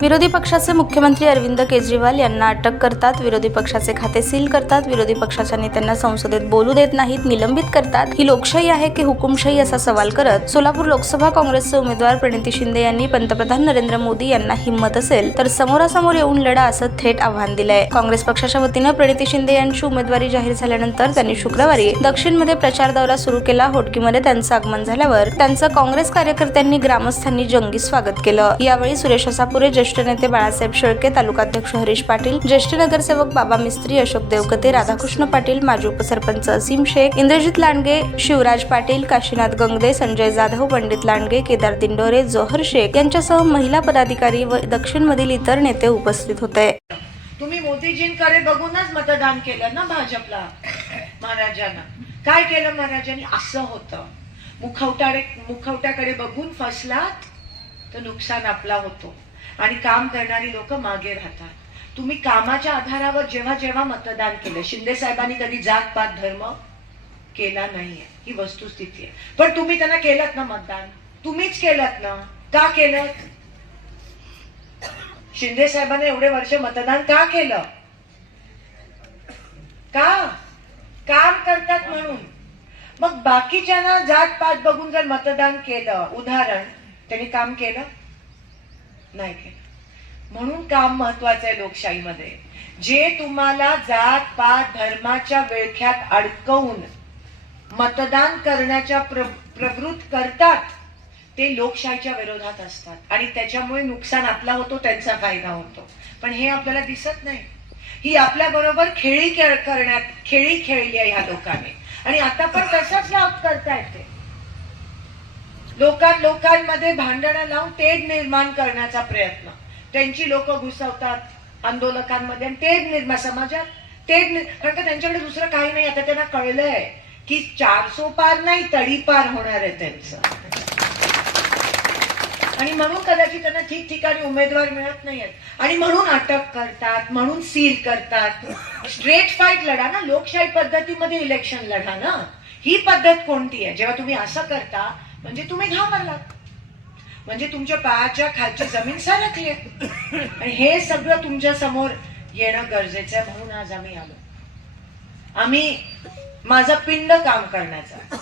विरोधी पक्षाचे मुख्यमंत्री अरविंद केजरीवाल यांना अटक करतात, विरोधी पक्षाचे खाते सील करतात, विरोधी पक्षाच्या नेत्यांना संसदेत बोलू देत नाहीत, निलंबित करतात. ही लोकशाही आहे की हुकुमशाही असा सवाल करत सोलापूर लोकसभा काँग्रेसचे उमेदवार प्रणिती शिंदे यांनी पंतप्रधान नरेंद्र मोदी यांना हिंमत असेल तर समोरासमोर येऊन लढा असं थेट आव्हान दिलंय. काँग्रेस पक्षाच्या वतीनं प्रणिती शिंदे यांची उमेदवारी जाहीर झाल्यानंतर त्यांनी शुक्रवारी दक्षिणमध्ये प्रचार दौरा सुरू केला. होटकीमध्ये त्यांचं आगमन झाल्यावर त्यांचं काँग्रेस कार्यकर्त्यांनी ग्रामस्थांनी जंगी स्वागत केलं. यावेळी सुरेश असापुरे, ज्येष्ठ नेते बाळासाहेब शेळके, तालुकाध्यक्ष हरीश पाटील, ज्येष्ठ नगरसेवक बाबा मिस्त्री, अशोक देवकते, राधाकृष्ण पाटील, माजी उपसरपंच असीम शेख, इंद्रजित लांडगे, शिवराज पाटील, काशीनाथ गंगदे, संजय जाधव, पंडित लांडगे, केदार दिंडोरे, जोहर शेख यांच्यासह महिला पदाधिकारी व दक्षिणमधील इतर नेते उपस्थित होते. तुम्ही मोदीजींकडे बघूनच मतदान केलं ना भाजपला. महाराजांना काय केलं? महाराजांनी असं होतं, मुखवट्याकडे बघून फसलात तर नुकसान आपला होतो आणि काम करणारी लोक मागे राहतात. तुम्ही कामाच्या आधारावर जेव्हा जेव्हा मतदान केलं, शिंदे साहेबांनी कधी जात पात धर्म केला नाहीये, ही वस्तुस्थिती आहे. पण तुम्ही त्यांना केलं ना मतदान, तुम्हीच केलं ना. का केलं? शिंदे साहेबांनी एवढे वर्ष मतदान का केलं? का? काम करतात म्हणून. मग बाकीच्यांना जात पात बघून जर मतदान केलं, उदाहरण, त्यांनी काम केलं नाही केलं. म्हणून काम महत्वाचं आहे लोकशाहीमध्ये. जे तुम्हाला जात पात धर्माच्या विळख्यात अडकवून मतदान करण्याच्या प्रवृत्त करतात ते लोकशाहीच्या विरोधात असतात आणि त्याच्यामुळे नुकसान आपला होतो, त्यांचा फायदा होतो. पण हे आपल्याला दिसत नाही. ही आपल्या बरोबर खेळी खेळली आहे ह्या लोकांनी आणि आता पण तसंच करतायत ते. लोकांमध्ये भांडणं लावून तेढ निर्माण करण्याचा प्रयत्न त्यांची लोक घुसवतात आंदोलकांमध्ये आणि तेढ निर्माण समाजात कारण का त्यांच्याकडे दुसरं काही नाही. आता त्यांना कळलंय की 400 पार नाही, तडीपार होणार आहे त्यांचं. आणि म्हणून कदाचित त्यांना ठिकठिकाणी उमेदवार मिळत नाहीयेत आणि म्हणून अटक करतात, म्हणून सील करतात. स्ट्रेट फाईट लढा ना, लोकशाही पद्धतीमध्ये इलेक्शन लढा ना. ही पद्धत कोणती आहे? जेव्हा तुम्ही असं करता म्हणजे तुम्ही घाबरलात, म्हणजे तुमच्या पायाच्या खालची जमीन सरकली आणि हे सगळं तुमच्या समोर येणं गरजेचं आहे. म्हणून आज आम्ही आलो. माझं पिंड काम करण्याचा.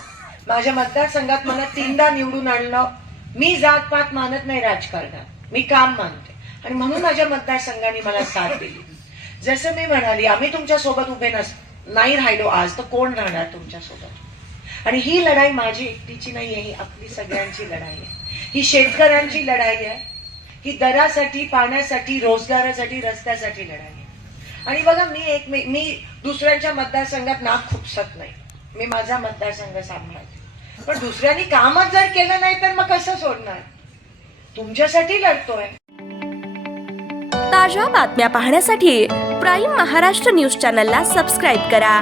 माझ्या मतदारसंघात मला 3दा निवडून आणलं. मी जात पात मानत नाही राजकारणात, मी काम मानते आणि म्हणून माझ्या मतदारसंघाने मला साथ दिली. जसं मी म्हणाली, आम्ही तुमच्या सोबत उभे नाही राहिलो आज तर कोण राहणार तुमच्या सोबत? आणि ही लढाई माझी एकटीची नाहीये, ही आपली सगळ्यांची लढाई आहे. ही शेतकऱ्यांची लढाई आहे. ही दरासाठी, पाण्यासाठी, रोजगारासाठी, रस्त्यासाठी लढाई आहे. आणि बघा, मी दुसऱ्यांच्या मतदारसंघात नाक खुपसत नाही. मी माझा मतदारसंघ सांभाळते. पण दुसऱ्यांनी कामच जर केलं नाही तर मग कसं सोडणार? तुमच्यासाठी लढतोय. ताज्या बातम्या पाहण्यासाठी प्राईम महाराष्ट्र न्यूज चॅनलला सबस्क्राईब करा.